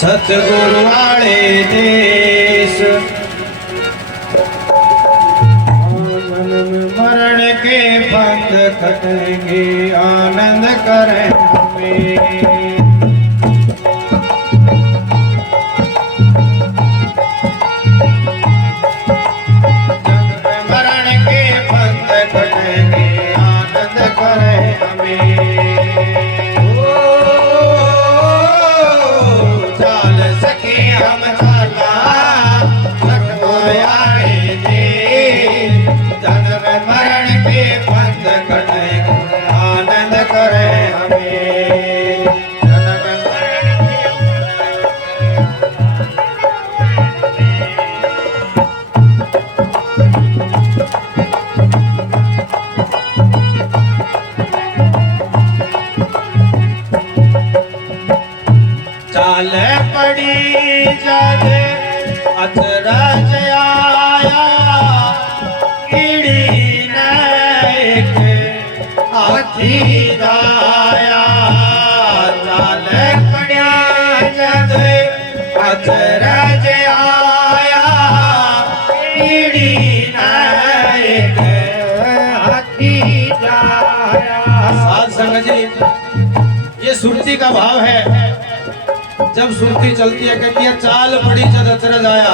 सतगुरु वाले देश मरण के बंध कटेंगे आनंद करें हमें। चाल पड़ी जादे अचरज आया कीड़ी एक हाथी दाया। चाल पड़िया जादे अचरज आया कीड़ी एक हाथी दाया। साध संगत जी, ये सुरती का भाव है। जब सुरती चलती है कहती है चाल पड़ी जद अचरज आया।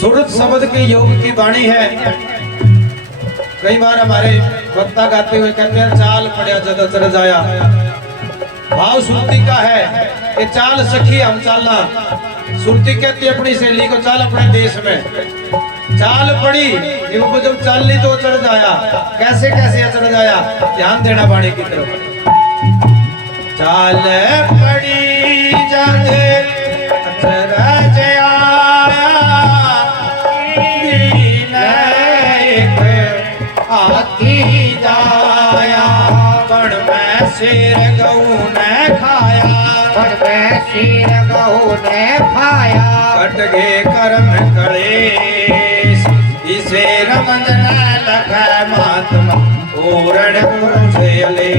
सुरत शब्द के योग की वाणी है। कई बार हमारे वक्ता गाते हुए कहते हैं चाल पड़ा जद अचरज आया। भाव सुरती का है कि चाल सखी हम चालना। सुरती कहती है अपनी सहेली को चाल अपने देश में। चाल पड़ी वो जब चाल ली तो अचरज आया। कैसे कैसे अचरज आया, ध्यान देना वाणी की तरफ। चाल पड़ी जादे अचरज आया एक हाथी दाया। पण में शेर गऊ ने खाया, पण में शेर गऊ ने खाया। कट गे कर्म कलेश इसे रमन लख महात्मा पूर्ण गुरु से अले।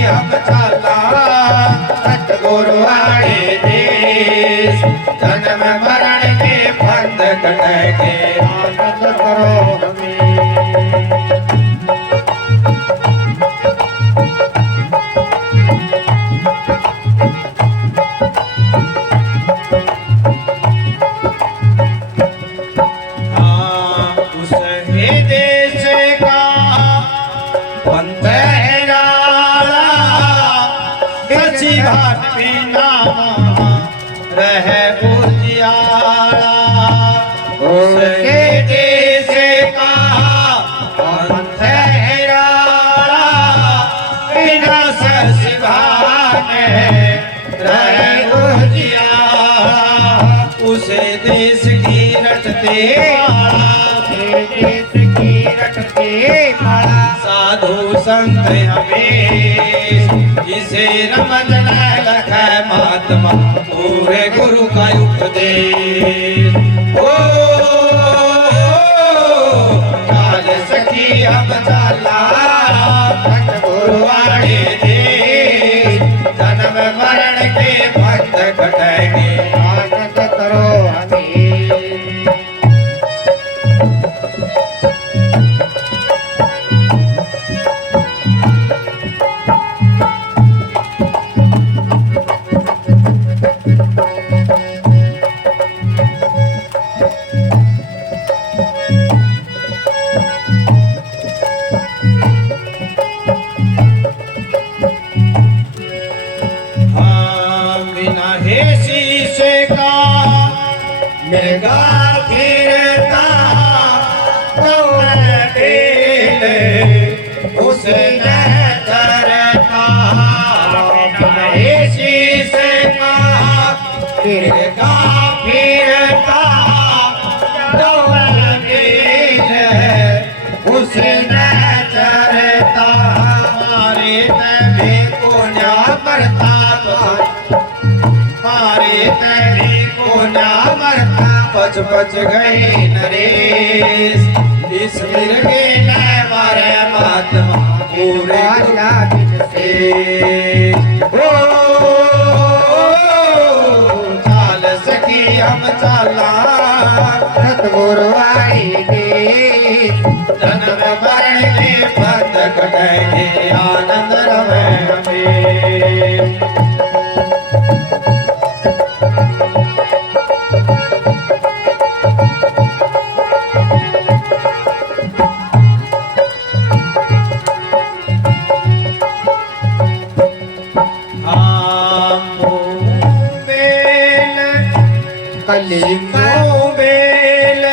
हम चाला सतगुरु वाले देश जन्म मरण के बंध कटेंगे आनंद करो हमें। हाँ उस देश का बंध घाट पीना रहे उजियारा। उसके देश का अंधेरा बिना ससिभाने रहे उजियारा। उसे देश की रटते देश की रटते साधु संत हमें इसे रमन लख महात्मा पूरे गुरु का उपदेश। ओ चाल सखी हम चाला सतगुरु वाले देश जन्म मरण के बंध कटेंगे आनंद करो हमें। मेरा फिरता उसने तरता शीश का फिरता फिरता उसने चरता। हमारे तभी को न्या मरता हमारे तभी को न्या मरता। पच पच गए नरेश इस मिर्गे नवा रे महात्मा पूरे से ओ चाल सखी हम चाला सतगुरु आई गे जन्म मरण के पद कटेंगे आनंद रवे हमें कली बेल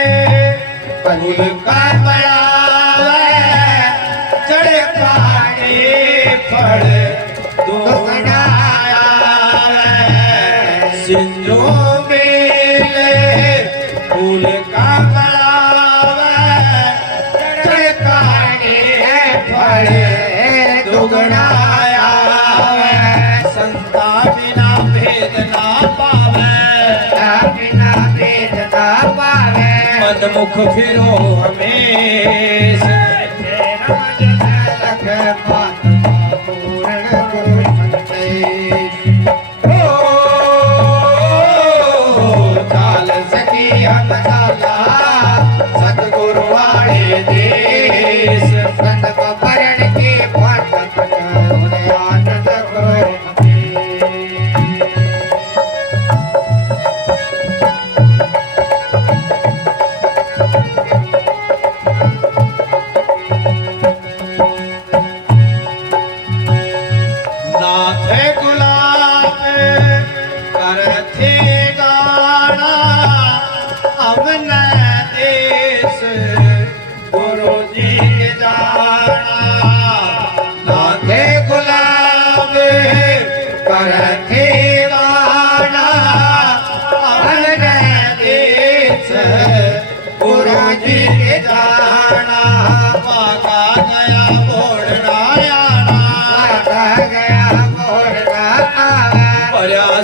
फूल का बड़ा चढ़े पाए फल दोहराया सिंधु बेल फूल का बड़ा चढ़े पाए फल दोहराया संता बिना भेद ना पावे मन मुख फिरो हमेशा चाल सखी हम चाला सतगुरु वाले देश संत परण के फाटक आनंद करो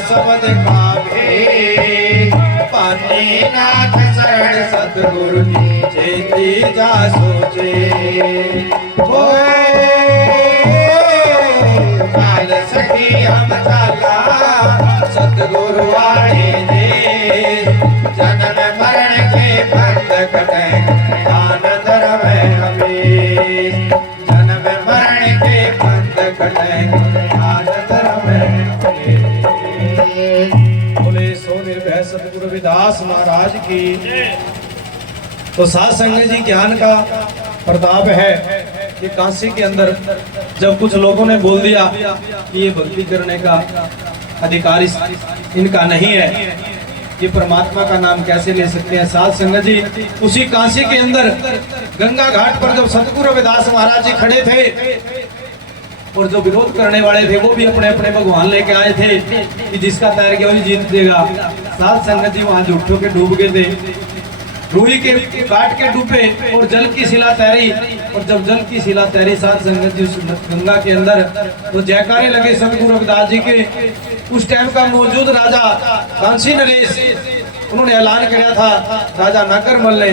शब्द का भेद पानी नाथ शरण सतगुरु की चेती जा सोचे ओ चाल सखी हम चाला सतगुरु वाले दे जन्म मरण के बंध कटे आनंद रवे हमें जन्म मरण के बंध कटे आनंद रवे सतगुरु रविदास महाराज की। तो साध संगत जी ज्ञान का प्रताप है कि काशी के अंदर जब कुछ लोगों ने बोल दिया कि ये भक्ति करने का अधिकार इनका नहीं है, ये परमात्मा का नाम कैसे ले सकते हैं। साध संगत जी उसी काशी के अंदर गंगा घाट पर जब सतगुरु रविदास महाराज जी खड़े थे और जो विरोध करने वाले थे वो भी अपने अपने भगवान लेके आए थे कि जिसका तैर गया वही जीत देगा। साध संगत जी वहां झूठों के डूब गए थे, रूही के काट के डूबे और जल की शिला तैरी। और जब जल की शिला तैरी साध संगत जी उस गंगा के अंदर तो जयकारे लगे सतगुरु रविदास जी के। उस टाइम का मौजूद राजा कांसी नरेश उन्होंने ऐलान किया था, राजा नगर मल ने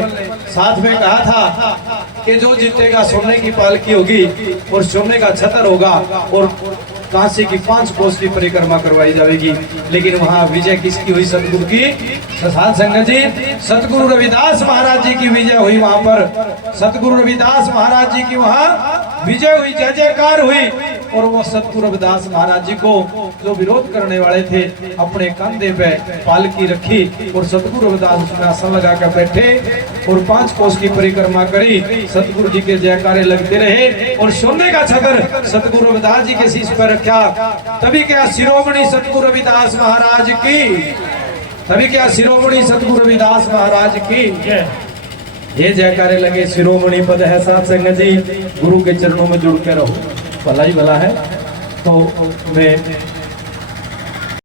साथ में कहा था कि जो जीतेगा सोने की पालकी होगी और सोने का छतर होगा और काशी की 5 कोस की परिक्रमा करवाई जाएगी। लेकिन वहां विजय किसकी हुई? सतगुरु की। साध संगत जी सतगुरु रविदास महाराज जी की विजय हुई। वहां पर सतगुरु रविदास महाराज जी की वहां विजय हुई, जय जयकार हुई। और वो सतगुरु रविदास महाराज जी को जो विरोध करने वाले थे अपने कंधे पे पालकी रखी और सतगुरु रविदास उसमें आसन लगा कर बैठे और 5 कोस की परिक्रमा करी। सतगुरु जी के जयकारे लगते रहे और सोने का छतर सतगुरु रविदास जी के शीश पर रखा। तभी क्या शिरोमणि सतगुरु रविदास महाराज की, तभी क्या शिरोमणि सतगुरु रविदास महाराज की ये जयकारे लगे। शिरोमणि पद है साध संगत जी, गुरु के चरणों में जुड़ के रहो, भला ही भला है। तो मैं